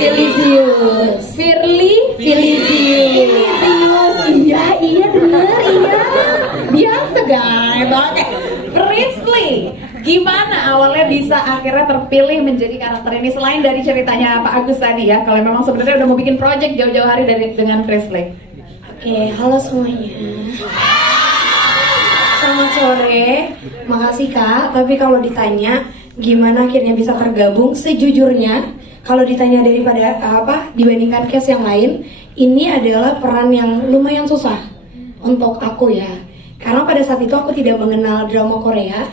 Filisius. Filisius. Iya bener iya. Biasa guys. Oke. Priestley, gimana awalnya bisa akhirnya terpilih menjadi karakter ini selain dari ceritanya Pak Agus tadi ya? Kalau memang sebenarnya udah mau bikin project jauh-jauh hari dengan Priestley. Oke, halo semuanya. Selamat sore. Makasih Kak. Tapi kalau ditanya gimana akhirnya bisa tergabung, sejujurnya kalau ditanya daripada dibandingkan case yang lain, ini adalah peran yang lumayan susah untuk aku ya. Karena pada saat itu aku tidak mengenal drama Korea.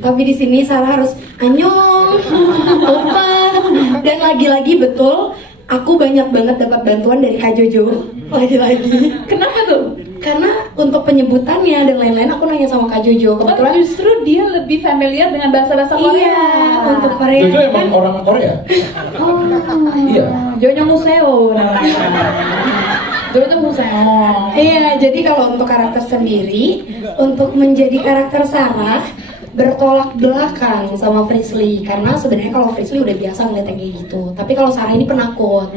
Tapi di sini Sarah harus anyong, opa, dan lagi-lagi betul aku banyak banget dapat bantuan dari Kak Jojo. Lagi-lagi. Kenapa tuh? Karena untuk penyebutannya dan lain-lain aku nanya sama Kak Jojo. Kebetulan justru dia lebih familiar dengan bahasa-bahasa Korea. Iya, untuk Korea. Jojo emang orang Korea? Oh, iya. Jojo Museo namanya. Jojo Museo. Iya, jadi kalau untuk karakter sendiri, untuk menjadi karakter Sarah bertolak belakang sama Priestley, karena sebenarnya kalau Priestley udah biasa ngeliat yang kayak gitu, tapi kalau Sarah ini penakut,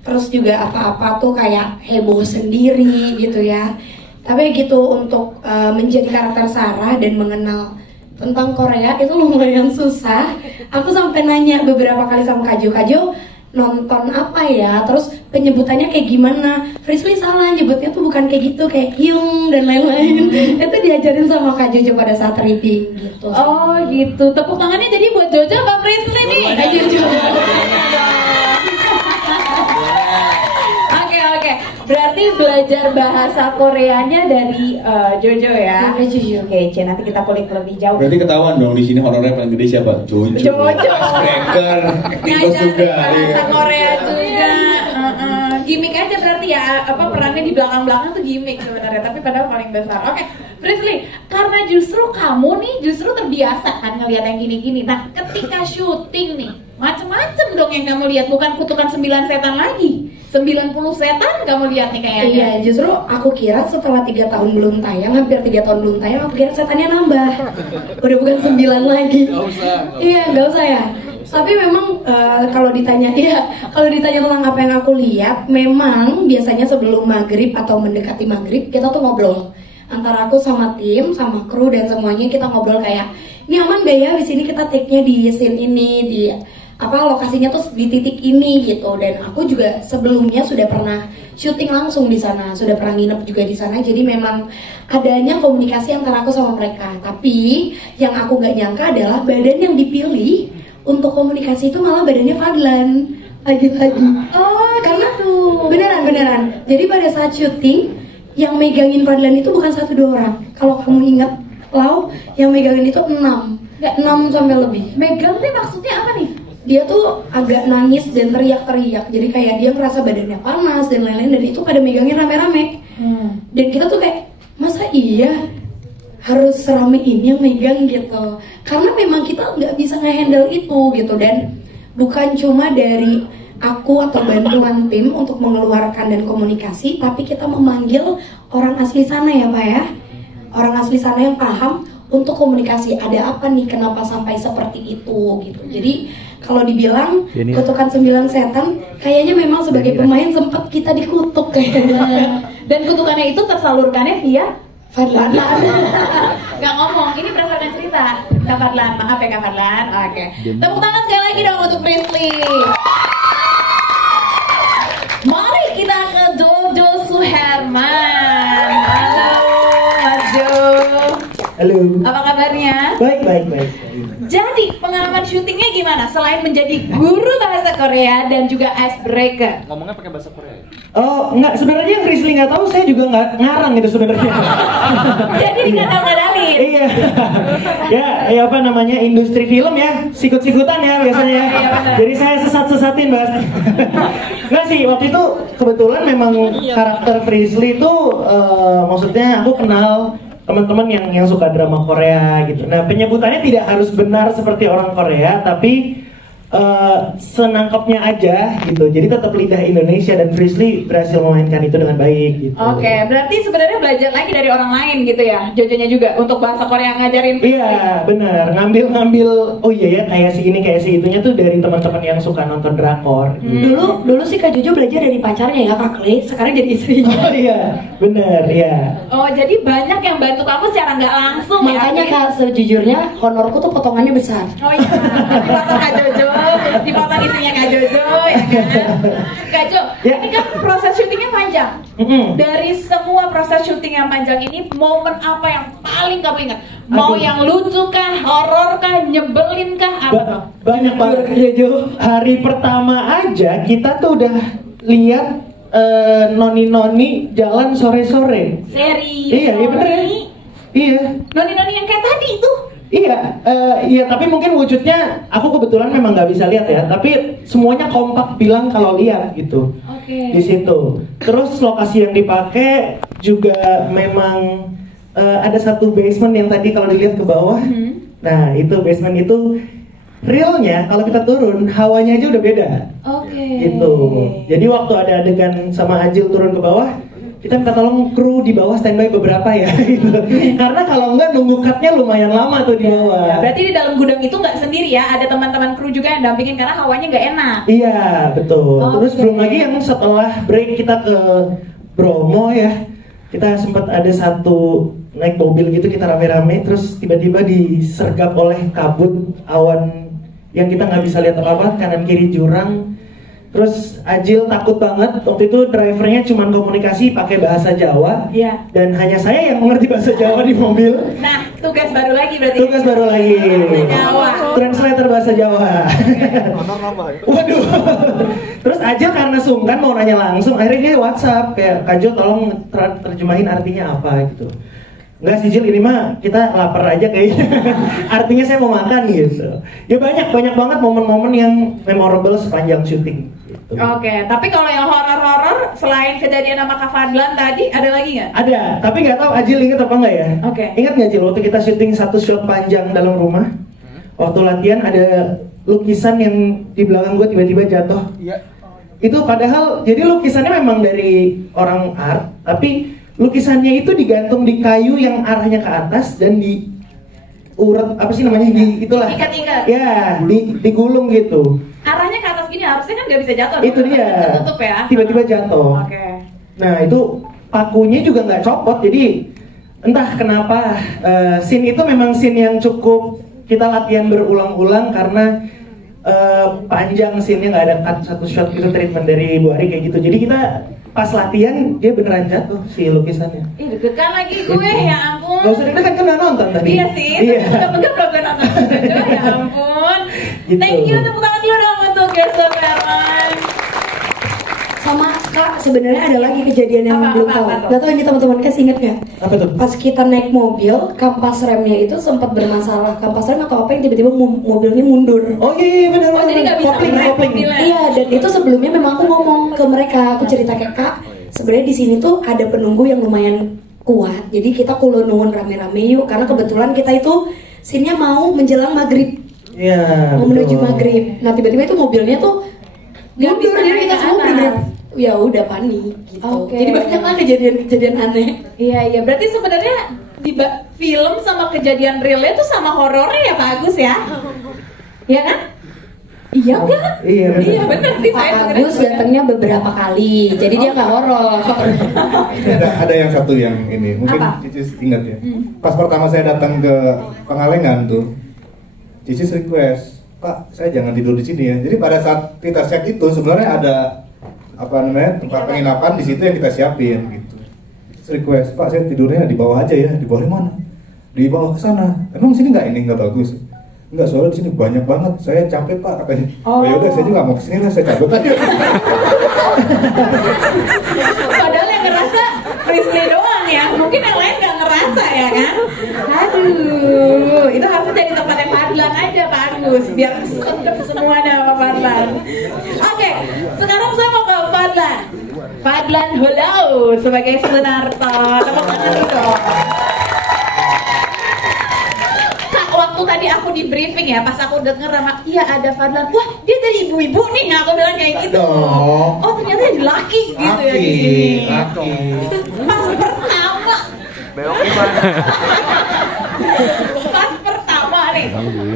terus juga apa-apa tuh kayak heboh sendiri gitu ya. Tapi gitu untuk menjadi karakter Sarah dan mengenal tentang Korea itu lumayan susah. Aku sampai nanya beberapa kali sama Kak Jo, nonton apa ya, terus penyebutannya kayak gimana. Priestley salah, nyebutnya tuh bukan kayak gitu, kayak hyung dan lain-lain. Itu diajarin sama Kak Jojo pada saat reading gitu. Oh gitu, tepuk tangannya jadi buat Jojo Mbak Priestley nih. Kak Jojo. Oke, berarti belajar bahasa Koreanya dari Jojo ya. Jojo. Oke, nanti kita kulik lebih jauh. Berarti ketahuan dong di sini honornya paling gede siapa? Jojo. Icebreaker. Tikus juga. Bahasa Korea juga. Gimik aja berarti ya, perannya di belakang-belakang tuh gimik sebenarnya, tapi padahal paling besar. Oke, Priestley, karena justru kamu nih justru terbiasa kan ngelihat yang gini-gini. Nah, ketika syuting nih, macem-macem dong yang kamu lihat, bukan kutukan 9 setan lagi. 90 setan kamu lihat nih kayaknya. Iya, justru aku kira setelah 3 tahun belum tayang, hampir 3 tahun belum tayang, aku kira setannya nambah. Udah bukan 9 lagi. Iya, nggak usah ya. Tapi memang kalau ditanya tentang apa yang aku lihat, memang biasanya sebelum maghrib atau mendekati maghrib kita tuh ngobrol antara aku sama tim, sama kru dan semuanya. Kita ngobrol kayak, ini aman gak ya di sini kita take-nya di scene ini, di lokasinya tuh di titik ini gitu. Dan aku juga sebelumnya sudah pernah syuting langsung di sana, sudah pernah nginep juga di sana. Jadi memang adanya komunikasi antara aku sama mereka. Tapi yang aku gak nyangka adalah badan yang dipilih untuk komunikasi itu malah badannya Fadlan lagi-lagi. Oh, karena beneran. Jadi pada saat syuting yang megangin Fadlan itu bukan 1-2 orang. Kalau kamu ingat, yang megangin itu 6 sampai lebih. Megang nih maksudnya apa nih? Dia tuh agak nangis dan teriak-teriak. Jadi kayak dia ngerasa badannya panas dan lain-lain, dan itu pada megangin rame-rame. Dan kita tuh kayak, masa iya harus serame ini yang megang gitu. Karena memang kita nggak bisa nge-handle itu gitu. Dan bukan cuma dari aku atau bantuan tim untuk mengeluarkan dan komunikasi, tapi kita memanggil orang asli sana ya Pak ya. Orang asli sana yang paham untuk komunikasi, ada apa nih, kenapa sampai seperti itu gitu. Jadi kalau dibilang kutukan 9 setan, kayaknya memang sebagai pemain sempat kita dikutuk kayaknya. Dan kutukannya itu tersalurkannya via Fadlan. Gak ngomong, ini berdasarkan cerita Kak Fadlan, maaf ya Kak Fadlan. Oke, tepuk tangan sekali lagi dong untuk Priestley. Mari kita ke Jojo Suherman. Halo Mas Jo. Halo. Apa kabarnya? Baik. Jadi pengalaman syutingnya gimana? Selain menjadi guru bahasa Korea dan juga icebreaker. Ngomongnya pakai bahasa Korea ya? Oh, enggak, sebenarnya yang Priestley nggak tahu, saya juga nggak ngarang gitu sebenarnya. Jadi dikadang-kadangin. Iya. Ya apa namanya, industri film ya, sikut-sikutan ya biasanya. Jadi saya sesat-sesatin bahas. Nggak sih, waktu itu kebetulan memang karakter Priestley itu maksudnya aku kenal teman-teman yang suka drama Korea gitu. Nah, penyebutannya tidak harus benar seperti orang Korea, tapi senangkapnya aja gitu. Jadi tetap lidah Indonesia dan Frisly berhasil memainkan itu dengan baik gitu. Oke, berarti sebenarnya belajar lagi dari orang lain gitu ya, Jojonya juga untuk bahasa Korea ngajarin. Iya, benar. Ngambil, oh iya ya, kayak si ini kayak si itunya tuh dari teman-teman yang suka nonton drakor. Gitu. Dulu sih Kak Jojo belajar dari pacarnya ya, Kak Clay, sekarang jadi istrinya. Oh iya, benar ya. Oh, jadi banyak yang bantu kamu secara nggak langsung. Makanya ya, Kak, sejujurnya honorku tuh potongannya besar. Oh iya, dipotong Kak Jojo, dipotong isinya Kak Jojo, ya kan? Kak Jo, Ya. ini kan proses syutingnya panjang. Dari semua proses syuting yang panjang ini, momen apa yang paling kamu ingat? Mau Aduh. yang lucu kah, horor kah, nyebelin kah, apa tuh? Banyak banget Jojo. Hari pertama aja kita tuh udah lihat noni-noni jalan sore-sore. Serius? Iya, iya bener ya. Iya. Noni-noni yang kayak tadi itu. Iya, iya tapi mungkin wujudnya aku kebetulan memang nggak bisa lihat ya, tapi semuanya kompak bilang kalau lihat gitu. Oke. Di situ. Terus lokasi yang dipakai juga memang ada satu basement yang tadi kalau dilihat ke bawah. Nah, itu basement itu realnya kalau kita turun hawanya aja udah beda. Oke. Gitu. Jadi waktu ada adegan sama Ajil turun ke bawah, kita minta tolong kru di bawah standby beberapa ya gitu. Karena kalau enggak nunggu cutnya lumayan lama tuh di bawah. Ya, berarti di dalam gudang itu nggak sendiri ya, ada teman-teman kru juga yang dampingin karena hawanya nggak enak. Iya, betul. Terus Oke. belum lagi yang setelah break kita ke Bromo ya. Kita sempat ada satu naik mobil gitu, kita rame-rame terus tiba-tiba disergap oleh kabut awan yang kita nggak bisa lihat apa-apa, kanan kiri jurang. Terus Ajil takut banget, waktu itu drivernya cuma komunikasi pakai bahasa Jawa. Iya. Dan hanya saya yang mengerti bahasa Jawa di mobil. Nah, tugas baru lagi berarti. Tugas baru lagi. Bahasa Jawa. Translator bahasa Jawa. Waduh. Terus Ajil karena sungkan mau nanya langsung, akhirnya dia WhatsApp kayak Kak Jo tolong terjemahin artinya apa gitu. Enggak sih Jil, ini mah kita lapar aja kayaknya. Artinya saya mau makan gitu. Ya banyak banget momen-momen yang memorable sepanjang syuting gitu. Oke, tapi kalau yang horor-horor selain kejadian sama Kak Fadlan tadi ada lagi nggak? Ada, tapi nggak tahu Ajil inget apa enggak ya? Oke. Ingat nggak Jil waktu kita syuting satu shot panjang dalam rumah? Waktu latihan ada lukisan yang di belakang gue tiba-tiba jatuh. Iya. Itu padahal jadi lukisannya memang dari orang art, tapi lukisannya itu digantung di kayu yang arahnya ke atas dan di urat apa sih namanya di itulah. Ikat-ikat. Ya, digulung gitu. Arahnya ke atas gini harusnya kan nggak bisa jatuh. Itu dong, dia. tertutup ya. Tiba-tiba jatuh. Oke. Nah itu pakunya juga nggak copot, jadi entah kenapa scene itu memang scene yang cukup kita latihan berulang-ulang karena panjang scene-nya, nggak ada cut satu shot gitu treatment dari Bu Ari kayak gitu. Jadi kita pas latihan dia beneran jatuh si lukisannya. Ih, deg-degan lagi gue, ya ampun. Gak usah deg-degan kan udah nonton tadi. Iya sih, Iya. bener-bener belum gue nonton. Ya ampun. Gitu. Thank you, tepuk tangan dulu dong untuk Gerson Herman. Sama Kak, sebenarnya ada lagi kejadian yang Apa, belum apa, tahu. apa tuh? Gak tahu ini teman-teman kasih inget nggak? Apa tuh? Pas kita naik mobil, kampas remnya itu sempat bermasalah. Kampas rem atau apa yang tiba-tiba mobilnya mundur. Oh iya benar. Oh, jadi nggak bisa kopling, ngerem kopling. mobilnya. Iya, dan itu sebelumnya memang aku ngomong ke mereka, aku cerita kayak Kak, sebenarnya di sini tuh ada penunggu yang lumayan kuat. Jadi kita kulonungun rame-rame yuk, karena kebetulan kita itu scene-nya mau menjelang maghrib, Iya. mau menuju betul. maghrib. Nah tiba-tiba itu mobilnya tuh Nggak mundur, bisa jadi naik kita ke semua atas. bener-bener ya udah panik gitu. Oke. Jadi banyak lah kejadian-kejadian aneh. Iya, iya. Berarti sebenarnya di film sama kejadian realnya tuh sama horornya ya Pak Agus ya? Iya kan? Iya kan? Iya, bener. Iya bener sih, saya Pak dengerin Agus juga. datangnya beberapa kali, jadi dia nggak horor. Ada yang satu yang ini mungkin Apa? Cicis ingat ya. Pas pertama saya datang ke Pengalengan tuh, Cicis request, Pak saya jangan tidur di sini ya. Jadi pada saat kita set itu sebenarnya ada apa namanya tempat penginapan di situ yang kita siapin gitu. Cicis request, Pak saya tidurnya di bawah aja ya. Di bawah mana? Di bawah ke sana. Emang sini nggak bagus? Enggak, soalnya di sini banyak banget. Saya capek Pak katanya. Oh ya udah saya juga mau kesini lah, saya cabut aja. Padahal yang ngerasa Frisly doang ya, mungkin yang lain nggak ngerasa ya kan? Aduh, itu harusnya jadi tempatnya Fadlan aja Pak Agus, biar sedep semuanya sama Fadlan. Oke, sekarang saya mau ke Fadlan. Fadlan Hulao sebagai Sunarto, tepuk tangan dulu dong. Kak, waktu waktu tadi aku di briefing ya, pas aku denger sama iya ada Fadlan, wah dia dari ibu-ibu nih, aku bilang kayak gitu. Oh ternyata jadi laki gitu ya di sini. Pas pertama.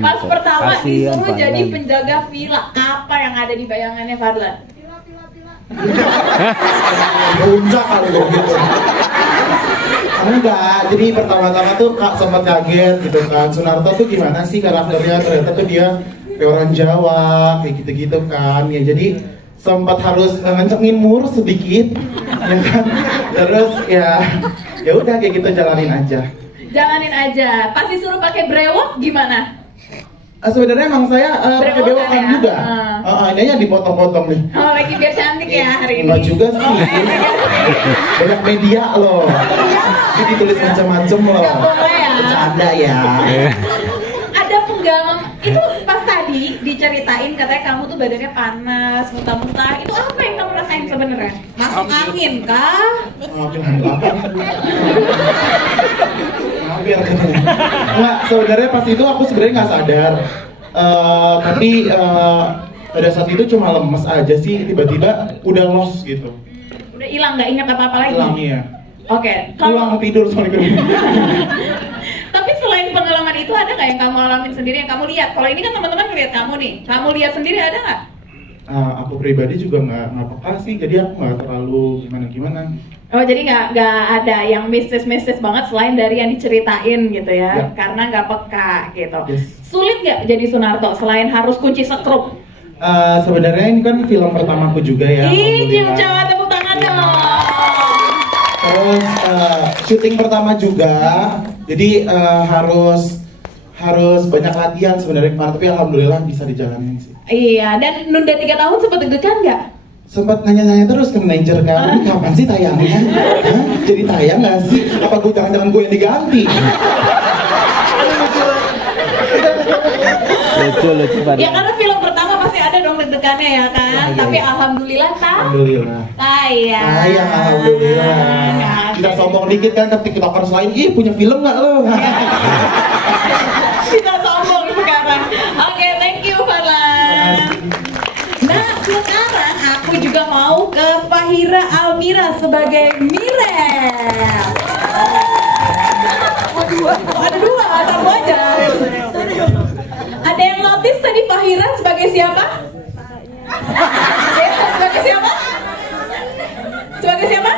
Pas pertama disuruh jadi penjaga villa, apa yang ada di bayangannya Fadlan? Puncak kalau gitu. Enggak, jadi pertama-tama tuh Kak sempat kaget gitu kan. Sunarto tuh gimana sih karakternya? Ternyata tuh dia kayak orang Jawa, kayak gitu-gitu kan. Ya jadi sempat harus ngencengin mur sedikit, ya kan. Terus ya udah kayak gitu jalanin aja. Jalanin aja. Pas disuruh pakai brewok gimana? Sebenarnya emang saya pakai bewokan ya? juga. Ininya dipotong-potong nih. Oh, lagi biar cantik ya hari ini. Enggak juga sih. Banyak media loh. Jadi ditulis macam-macam loh. Nggak boleh ya. Bercanda ya. Ada penggalang itu pas tadi diceritain katanya kamu tuh badannya panas, muntah-muntah. Itu apa yang kamu rasain sebenarnya? Masuk angin kah? Hampir. Nggak, sebenarnya pas itu aku sebenarnya nggak sadar. Tapi pada saat itu cuma lemes aja sih, tiba-tiba udah lost gitu. Udah hilang, nggak ingat apa-apa lagi? Hilang iya. Oke, Hilang tidur soalnya. Tapi selain pengalaman itu ada nggak yang kamu alamin sendiri, yang kamu lihat? Kalau ini kan teman-teman ngeliat kamu nih, kamu lihat sendiri ada nggak? Aku pribadi juga nggak peka sih, jadi aku nggak terlalu gimana. Oh jadi nggak ada yang mistis-mistis banget selain dari yang diceritain gitu ya, karena nggak peka gitu. Yes. Sulit nggak jadi Sunarto selain harus kunci sekrup? Sebenarnya ini kan film pertamaku juga ya. Ih, Coba tepuk tangan dong. Terus syuting pertama juga, jadi harus banyak latihan sebenarnya kemarin, tapi alhamdulillah bisa dijalanin sih. Iya, dan nunda 3 tahun sempat deg-degan nggak? Sempat nanya-nanya terus ke manajer kan, ini kapan sih tayangnya? Hah? Jadi tayang nggak sih? Apa jangan-jangan gue yang diganti? Lucu Fadlan. Ya karena film pertama pasti ada dong deg-degannya ya kan. Iya. Tapi alhamdulillah Alhamdulillah. tayang. Tayang alhamdulillah. Bisa sombong dikit kan ke tiktokers lain, ih punya film nggak lo? Bisa sombong sekarang. Oke, thank you Fadlan. Nah, sekarang aku juga mau ke Fahira Almira sebagai Mirel. Ada dua, satu aja. Ada yang notice tadi Fahira sebagai siapa? Sebagai siapa? Sebagai siapa?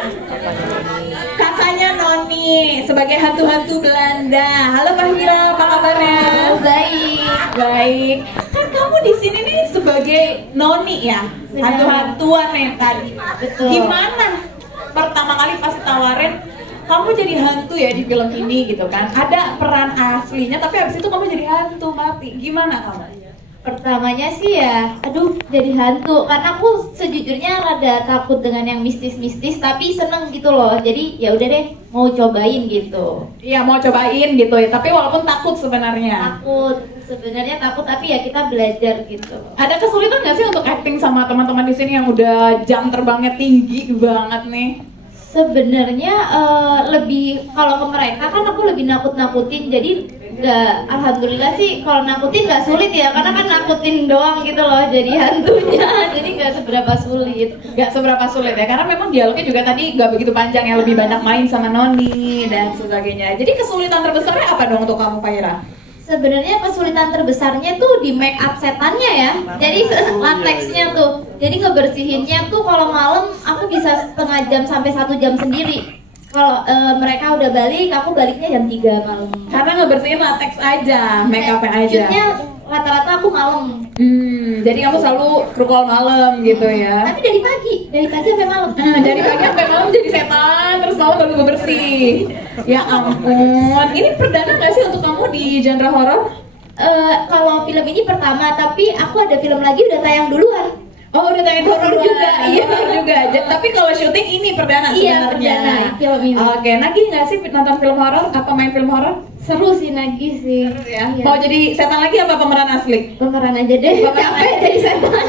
Kakaknya Noni sebagai hantu-hantu Belanda. Halo Fahira, apa kabarnya? Baik. Kan kamu di sini nih sebagai Noni ya, hantu-hantuan yang tadi. Betul. Gimana? Pertama kali pas ditawarin kamu jadi hantu ya di film ini gitu kan? Ada peran aslinya, tapi habis itu kamu jadi hantu mati. Gimana kamu? Pertamanya sih ya, aduh jadi hantu. Karena aku sejujurnya rada takut dengan yang mistis-mistis, tapi seneng gitu loh. Jadi ya udah deh, mau cobain gitu. Iya mau cobain gitu ya, tapi walaupun takut sebenarnya. Sebenarnya takut, tapi ya kita belajar gitu. Ada kesulitan nggak sih untuk acting sama teman-teman di sini yang udah jam terbangnya tinggi banget nih? Sebenarnya lebih kalau ke mereka kan aku lebih nakut-nakutin, jadi nggak, alhamdulillah sih kalau nakutin nggak sulit ya, karena kan nakutin doang gitu loh jadi hantunya, jadi nggak seberapa sulit. Nggak seberapa sulit ya, karena memang dialognya juga tadi nggak begitu panjang ya, lebih banyak main sama Noni dan sebagainya. Jadi kesulitan terbesarnya apa dong untuk kamu Fahira? Sebenarnya kesulitan terbesarnya tuh di make up setannya ya. Jadi lateksnya tuh. Jadi ngebersihinnya tuh kalau malam aku bisa setengah jam sampai 1 jam sendiri. Kalau mereka udah balik, aku baliknya jam 3 malam. Karena ngebersihin lateks aja, make upnya aja. Shootnya rata-rata aku malam. Jadi kamu selalu kru-call malam gitu ya? Tapi dari pagi sampai malam. Dari pagi sampai malam jadi setan, terus malam baru bersih. Ya ampun, ini perdana nggak sih untuk kamu di genre horor? Kalau film ini pertama, tapi aku ada film lagi udah tayang duluan. Oh udah tayang horor juga, iya. Horor juga. Tapi kalau syuting ini perdana Iya, sebenarnya. perdana film ini. Oke, Nagi nggak sih nonton film horor? Apa main film horor? Seru sih Nagi sih. Ya. Iya. Mau jadi setan lagi apa pemeran asli? Pemeran aja deh. Pemeran Capek aja. jadi setan.